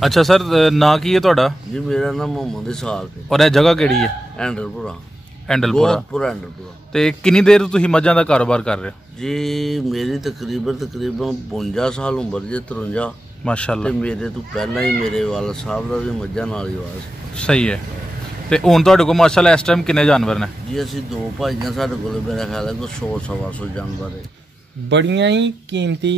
अच्छा सर, ना की है ਤੁਹਾਡਾ? जी मेरा नाम मोहम्मद इसाक है। और ਇਹ ਜਗ੍ਹਾ ਕਿਹੜੀ ਹੈ? हैंडलपुरा। हैंडलपुरा। हैंडलपुरा। ਤੇ ਕਿੰਨੀ ਦੇਰ ਤੁਸੀਂ ਮੱਝਾਂ ਦਾ ਕਾਰੋਬਾਰ ਕਰ ਰਹੇ ਹੋ? जी मेरी तकरीबन 52 साल उम्र जे 53। ਮਾਸ਼ਾਅੱਲਾ। ਤੇ ਮੇਰੇ ਤੋਂ ਪਹਿਲਾਂ ਹੀ ਮੇਰੇ ਵਾਲਾ ਸਾਹਿਬ ਦਾ ਵੀ ਮੱਝਾਂ ਨਾਲ ਹੀ ਵਾਸ। ਸਹੀ ਹੈ। ਤੇ ਹੁਣ ਤੁਹਾਡੇ ਕੋਲ ਮਾਸ਼ਾਅੱਲਾ ਇਸ ਟਾਈਮ ਕਿੰਨੇ ਜਾਨਵਰ ਨੇ? ਜੀ ਅਸੀਂ ਦੋ ਭਾਈਆਂ, ਸਾਡੇ ਕੋਲ ਮੇਰਾ ਖਿਆਲ ਹੈ ਕੋਈ 100-125 ਜਾਨਵਰ ਹੈ। ਬੜੀਆਂ ਹੀ ਕੀਮਤੀ,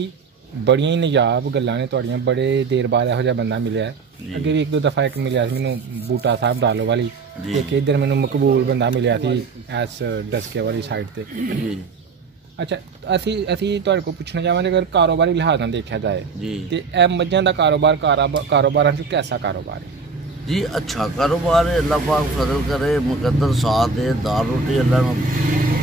ਬੜੀਆਂ ਹੀ ਨਜਾਬ ਗੱਲਾਂ ਨੇ ਤੁਹਾਡੀਆਂ। ਬੜੇ ਦੇਰ ਬਾਅਦ ਇਹੋ ਜਿਹਾ ਬੰਦਾ ਮਿਲਿਆ। ਅੱਗੇ ਵੀ ਇੱਕ ਦੋ ਦਫਾ ਇੱਕ ਮਿਲਿਆ ਸੀ ਮੈਨੂੰ ਬੂਟਾ ਸਾਹਿਬ ਡਾਲੋ ਵਾਲੀ, ਇੱਕ ਇੱਧਰ ਮੈਨੂੰ ਮਕਬੂਲ ਬੰਦਾ ਮਿਲਿਆ ਸੀ ਐਸ ਡਸਕੇ ਵਾਲੀ ਸਾਈਡ ਤੇ। ਅੱਛਾ, ਅਸੀਂ ਤੁਹਾਡੇ ਕੋਲ ਪੁੱਛਣਾ ਚਾਹਾਂਗੇ, ਅਗਰ ਕਾਰੋਬਾਰੀ ਲਿਹਾਜ਼ ਨਾਲ ਦੇਖਿਆ ਜਾਏ ਤੇ ਇਹ ਮੱਝਾਂ ਦਾ ਕਾਰੋਬਾਰਾਂ 'ਚ ਕੈਸਾ ਕਾਰੋਬਾਰ ਹੈ? जी अच्छा कारोबार है। अल्लाह पाक फजल करे, मुकद्दर साथ दे, दाल रोटी अल्लाह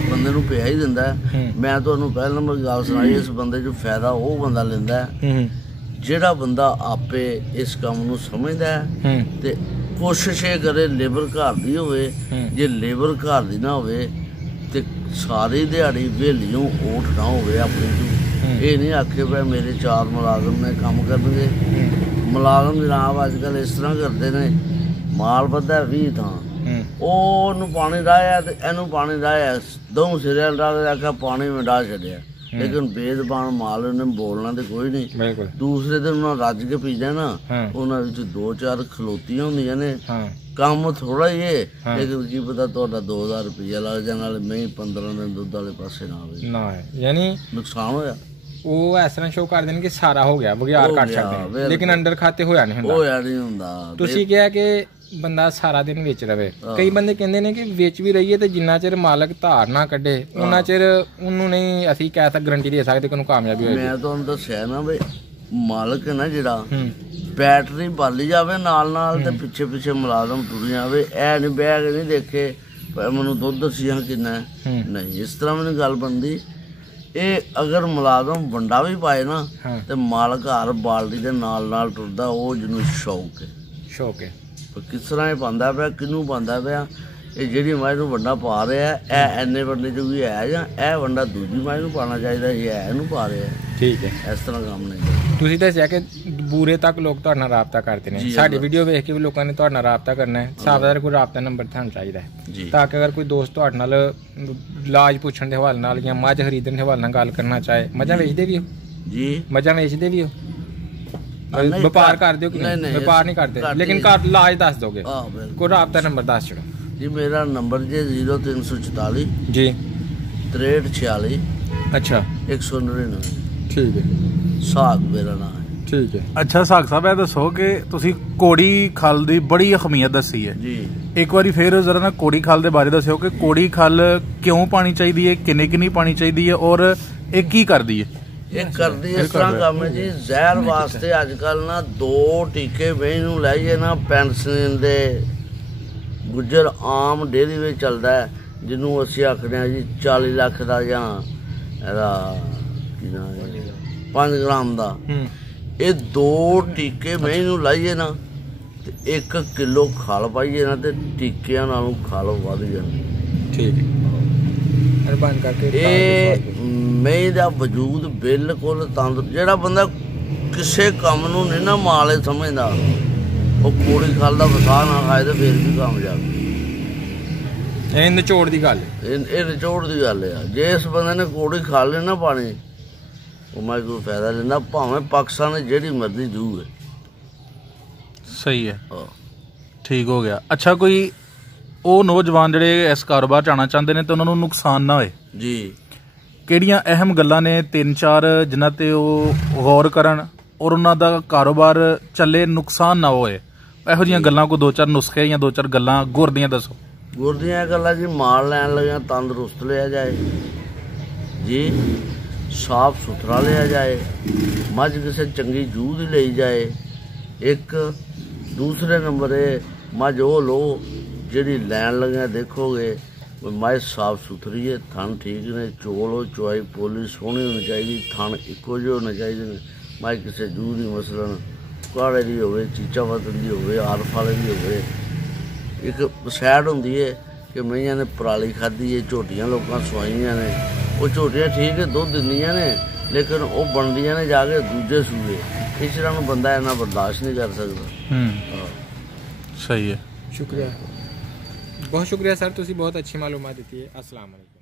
बंदे नूं पिया ही दिंदा है। मैं तुहानूं पहले नंबर गल सुनाई, इस बंदे जो फायदा वो बंदा लैंदा है जिहड़ा बंदा आपे इस काम नूं समझदा है ते कोशिश ये करे लेबर घर दी होवे। जे लेबर घर दी ना होवे ते सारी दिहाड़ी वेलियों ओठ ना होवे अपनी तूं। ये नहीं आखे भाई मेरे 4 मुलाजम ने काम करनगे। मुलाजम जनाब अजकल इस तरह करते हैं, माल बद्धा 20 थां ओनू पानी डाया तो इनू पानी डाया, दोनों सिरे डाल आखा पानी में डाल छड़िया। लेकिन बेजबान माल उन्हें बोलना तो कोई नहीं। दूसरे दिन उन्हें रज के पी जाना, उन्होंने 2-4 खलोतियां होंदियां ने। काम थोड़ा ही है, लेकिन की पता तुहाडा 2000 रुपया लग जाने वाले मैं 15 दिन दुध वाले पासे ना आवे, यानी नुकसान होया। ਉਹ ਇਸ ਤਰ੍ਹਾਂ ਸ਼ੋਅ ਕਰਦੇ ਨੇ ਕਿ ਸਾਰਾ ਹੋ ਗਿਆ, ਬਗਿਆੜ ਕੱਟ ਸਕਦੇ ਨੇ, ਲੇਕਿਨ ਅੰਡਰ ਖਾਤੇ ਹੋਇਆ ਨਹੀਂ ਹੁੰਦਾ। ਤੁਸੀਂ ਕਿਹਾ ਕਿ ਬੰਦਾ ਸਾਰਾ ਦਿਨ ਵੇਚ ਰਵੇ। ਕਈ ਬੰਦੇ ਕਹਿੰਦੇ ਨੇ ਕਿ ਵੇਚ ਵੀ ਰਹੀਏ ਤੇ ਜਿੰਨਾ ਚਿਰ ਮਾਲਕ ਧਾਰ ਨਾ ਕੱਢੇ ਉਹਨਾਂ ਚਿਰ ਉਹਨੂੰ ਨਹੀਂ ਅਸੀਂ ਕਹਿ ਸਕਦੇ, ਗਰੰਟੀ ਦੇ ਸਕਦੇ ਕਿ ਉਹਨੂੰ ਕਾਮਯਾਬੀ ਹੋਏਗੀ। ਮੈਂ ਤੁਹਾਨੂੰ ਦੱਸਿਆ ਨਾ ਬਈ ਮਾਲਕ ਹੈ ਨਾ ਜਿਹੜਾ ਬੈਟਰੀ ਬਾਲੀ ਜਾਵੇ ਨਾਲ ਨਾਲ ਤੇ ਪਿੱਛੇ ਪਿੱਛੇ ਮੁਲਾਜ਼ਮ ਤੁਰ ਜਾਵੇ। ਇਹ ਨਹੀਂ ਬੈਗ ਨਹੀਂ ਦੇਖੇ ਮੈਨੂੰ ਦੁੱਧ ਦਸੀਆਂ ਕਿੰਨਾ ਨਹੀਂ, ਇਸ ਤਰ੍ਹਾਂ ਮੈਨੂੰ ਗੱਲ ਬਣਦੀ। ਇਹ ਅਗਰ ਮੁਲਾਜ਼ਮ ਵੰਡਾ ਵੀ ਪਾਏ ਨਾ ਤੇ ਮਾਲਕ ਹਰ ਬਾਲਟੀ ਦੇ ਨਾਲ ਟੁਰਦਾ, ਉਹ ਜਿਹਨੂੰ ਸ਼ੌਕ ਹੈ। ਕਿਸ ਤਰ੍ਹਾਂ ਇਹ ਪਾਉਂਦਾ ਪਿਆ, ਕਿਹਨੂੰ ਪਾਉਂਦਾ ਪਿਆ, ਇਹ ਜਿਹੜੀ ਮੱਝ ਨੂੰ ਵੰਡਾ ਪਾ ਰਿਹਾ ਇਹ ਇੰਨੇ ਵੰਡੇ 'ਚ ਵੀ ਹੈ ਜਾਂ ਇਹ ਵੰਡਾ ਦੂਜੀ ਮੱਝ ਨੂੰ ਪਾਉਣਾ ਚਾਹੀਦਾ, ਇਹ ਇਹਨੂੰ ਪਾ ਰਿਹਾ। ਠੀਕ ਹੈ, ਇਸ ਤਰ੍ਹਾਂ ਕੰਮ ਨਹੀਂ। ਤੁਸੀਂ ਦੱਸਿਆ ਕਿ ਬੂਰੇ ਤੱਕ ਲੋਕ ਤੁਹਾਡੇ ਨਾਲ ਰਾਬਤਾ ਕਰਦੇ ਨੇ। ਸਾਡੀ ਵੀਡੀਓ ਵੇਖ ਕੇ ਵੀ ਲੋਕਾਂ ਨੇ ਤੁਹਾਡੇ ਨਾਲ ਰਾਬਤਾ ਕਰਨਾ ਹੈ। ਸਾਬਦਾਰ ਕੋਈ ਰਾਬਤਾ ਨੰਬਰ ਤੁਹਾਨੂੰ ਚਾਹੀਦਾ ਹੈ ਤਾਂ ਕਿ ਅਗਰ ਕੋਈ ਦੋਸਤ ਤੁਹਾਡੇ ਨਾਲ ਇਲਾਜ ਪੁੱਛਣ ਦੇ ਹਵਾਲੇ ਨਾਲ ਜਾਂ ਮੱਝ ਖਰੀਦਣ ਦੇ ਹਵਾਲੇ ਨਾਲ ਗੱਲ ਕਰਨਾ ਚਾਹੇ। ਮੱਝਾਂ ਵੇਚਦੇ ਵੀ ਹੋ? ਜੀ ਮੱਝਾਂ ਵੇਚਦੇ ਵੀ ਹੋ? ਵਪਾਰ ਕਰਦੇ ਹੋ ਕਿ ਨਹੀਂ? ਵਪਾਰ ਨਹੀਂ ਕਰਦੇ, ਲੇਕਿਨ ਘਰ ਇਲਾਜ ਦੱਸ ਦੋਗੇ? ਕੋਈ ਰਾਬਤਾ ਨੰਬਰ ਦੱਸ ਛੜੋ ਜੀ। ਮੇਰਾ ਨੰਬਰ ਜੀ 0344 ਜੀ 6346 ਅੱਛਾ 199। ਠੀਕ ਹੈ, ਸਾਗ ਮੇਰਾ ਨਾਮ ਹੈ। ਠੀਕ ਹੈ। ਅੱਛਾ ਸਾਗ ਸਾਹਿਬ, ਇਹ ਦੱਸੋ ਕਿ ਤੁਸੀਂ ਕੋੜੀ ਖਲ ਦੀ ਬੜੀ ਅਹਿਮੀਅਤ ਦੱਸੀ ਹੈ ਜੀ। ਇੱਕ ਵਾਰੀ ਫੇਰ ਜ਼ਰਾ ਨਾ ਕੋੜੀ ਖਲ ਦੇ ਬਾਰੇ ਦੱਸਿਓ ਕਿ ਕੋੜੀ ਖਲ ਕਿਉਂ ਪਾਣੀ ਚਾਹੀਦੀ ਹੈ, ਕਿੰਨੀ ਪਾਣੀ ਚਾਹੀਦੀ ਹੈ ਔਰ ਇਹ ਕੀ ਕਰਦੀ ਹੈ? ਇਹ ਕਰਦੀ ਇਸ ਤਰ੍ਹਾਂ ਕੰਮ ਹੈ ਜੀ, ਜ਼ਹਿਰ ਵਾਸਤੇ ਅੱਜ ਕੱਲ ਨਾ 2 ਟੀਕੇ ਵੇਚ ਨੂੰ ਲੈ ਜਾਈਏ ਨਾ ਪੈਨਸਿਲਿਨ ਦੇ ਗੁੱਜਰ ਆਮ ਡੇਅਰੀ ਵਿੱਚ ਚੱਲਦਾ ਹੈ, ਜਿਹਨੂੰ ਅਸੀਂ ਆਖਦੇ ਹਾਂ ਜੀ 40 ਲੱਖ ਦਾ ਜਾਂ ਇਹਦਾ ਕੀ ਨਾਮ 5 ਗ੍ਰਾਮ ਦਾ। ਇਹ 2 ਟੀਕੇ ਵੇਚ ਨੂੰ ਲਾਈਏ ਨਾ ਤੇ 1 ਕਿਲੋ ਖਲ ਪਾਈਏ ਨਾ ਤੇ ਟੀਕਿਆਂ ਨਾਲੋਂ ਖਲ ਵੱਧ ਜਾਂਦੀ। ਠੀਕ ਹੈ, ਮਿਹਰਬਾਨੀ ਕਰਕੇ। ਇਹ ਮੈਂ ਦਾ ਵਜੂਦ ਬਿਲਕੁਲ ਤੰਦਰੁਸਤ। ਜਿਹੜਾ ਬੰਦਾ ਕਿਸੇ ਕੰਮ ਨੂੰ ਨਹੀਂ ਨਾ ਮਾਲੇ ਸਮਝਦਾ, ਉਹ ਕੋੜੀ ਖਲ ਦਾ ਵਸਾ ਨਾ ਖਾਏ ਤੇ ਫਿਰ ਵੀ ਕਾਮਯਾਬ। ਇਹ ਨਿਚੋੜ ਦੀ ਗੱਲ, ਇਹ ਨਿਚੋੜ ਦੀ ਗੱਲ ਆ। ਜੇ ਇਸ ਬੰਦੇ ਨੇ ਕੋੜੀ ਖਾ ਲਈ ਨਾ ਪਾਣੀ, ਉਹ ਮੈਂ ਕੋਈ ਫਾਇਦਾ ਲੈਂਦਾ, ਭਾਵੇਂ ਪਾਕਿਸਤਾਨ ਜਿਹੜੀ ਮਰਜ਼ੀ ਜੂ ਹੈ। ਸਹੀ ਹੈ, ਠੀਕ ਹੋ ਗਿਆ। ਅੱਛਾ, ਕੋਈ ਉਹ ਨੌਜਵਾਨ ਜਿਹੜੇ ਇਸ ਕਾਰੋਬਾਰ 'ਚ ਆਉਣਾ ਚਾਹੁੰਦੇ ਨੇ ਤੇ ਉਹਨਾਂ ਨੂੰ ਨੁਕਸਾਨ ਨਾ ਹੋਏ ਜੀ, ਕਿਹੜੀਆਂ ਅਹਿਮ ਗੱਲਾਂ ਨੇ 3-4 ਜਿਨ੍ਹਾਂ ਤੇ ਉਹ ਗੌਰ ਕਰਨ ਔਰ ਉਹਨਾਂ ਦਾ ਕਾਰੋਬਾਰ ਚੱਲੇ, ਨੁਕਸਾਨ ਨਾ ਹੋਏ? ਇਹੋ ਜਿਹੀਆਂ ਗੱਲਾਂ ਕੋਈ 2-4 ਨੁਸਖੇ ਜਾਂ 2-4 ਗੱਲਾਂ ਗੁਰ ਦੀਆਂ ਦੱਸੋ। ਗੁਰ ਦੀਆਂ ਗੱਲਾਂ ਜੀ, ਮਾਲ ਲੈਣ ਲੱਗਿਆ ਤੰਦਰੁਸਤ ਲਿਆ ਜਾਏ ਜੀ, ਸਾਫ ਸੁਥਰਾ ਲਿਆ ਜਾਏ, ਮੱਝ ਕਿਸੇ ਚੰਗੀ ਜੂਹ ਦੀ ਲਈ ਜਾਏ। ਇੱਕ ਦੂਸਰੇ ਨੰਬਰ ਮੱਝ ਉਹ ਲਓ ਜਿਹੜੀ ਲੈਣ ਲੱਗਿਆ ਦੇਖੋਗੇ ਮੱਝ ਸਾਫ ਸੁਥਰੀ ਹੈ, ਥਣ ਠੀਕ ਨੇ, ਚੋਲ ਚੁਆਈ ਪੋਲੀ ਸੋਹਣੀ ਹੋਣੀ ਚਾਹੀਦੀ, ਥਣ ਇੱਕੋ ਜਿਹੇ ਹੋਣੇ ਚਾਹੀਦੇ ਨੇ। ਮੱਝ ਕਿਸੇ ਜੂਹ ਦੀ ਮਸਲਨ ਕਾੜੇ ਦੀ ਹੋਵੇ, ਚੀਚਾ ਵਤਨ ਦੀ ਹੋਵੇ, ਆਰਫ ਵਾਲੇ ਦੀ ਹੋਵੇ। ਇੱਕ ਸੈਡ ਹੁੰਦੀ ਹੈ ਕਿ ਮਈਆਂ ਨੇ ਪਰਾਲੀ ਖਾਧੀ ਹੈ, ਝੋਟੀਆਂ ਲੋਕਾਂ ਸਵਾਈਆਂ ਨੇ, ਉਹ ਝੋਟੀਆਂ ਠੀਕ ਹੈ ਦੁੱਧ ਦਿੰਦੀਆਂ ਨੇ, ਲੇਕਿਨ ਉਹ ਬਣਦੀਆਂ ਨੇ ਜਾ ਕੇ ਦੂਜੇ ਸੂਏ। ਖਿਚੜਾ ਨੂੰ ਬੰਦਾ ਇੰਨਾ ਬਰਦਾਸ਼ਤ ਨਹੀਂ ਕਰ ਸਕਦਾ। ਹਾਂ ਸਹੀ ਹੈ। ਸ਼ੁਕਰੀਆ, ਬਹੁਤ ਸ਼ੁਕਰੀਆ ਸਰ, ਤੁਸੀਂ ਬਹੁਤ ਅੱਛੀ ਮਾਲੂਮਾਤ ਦਿੱਤੀ ਹੈ। ਅਸਲਾਮ ਵਾਲੇਕੁਮ।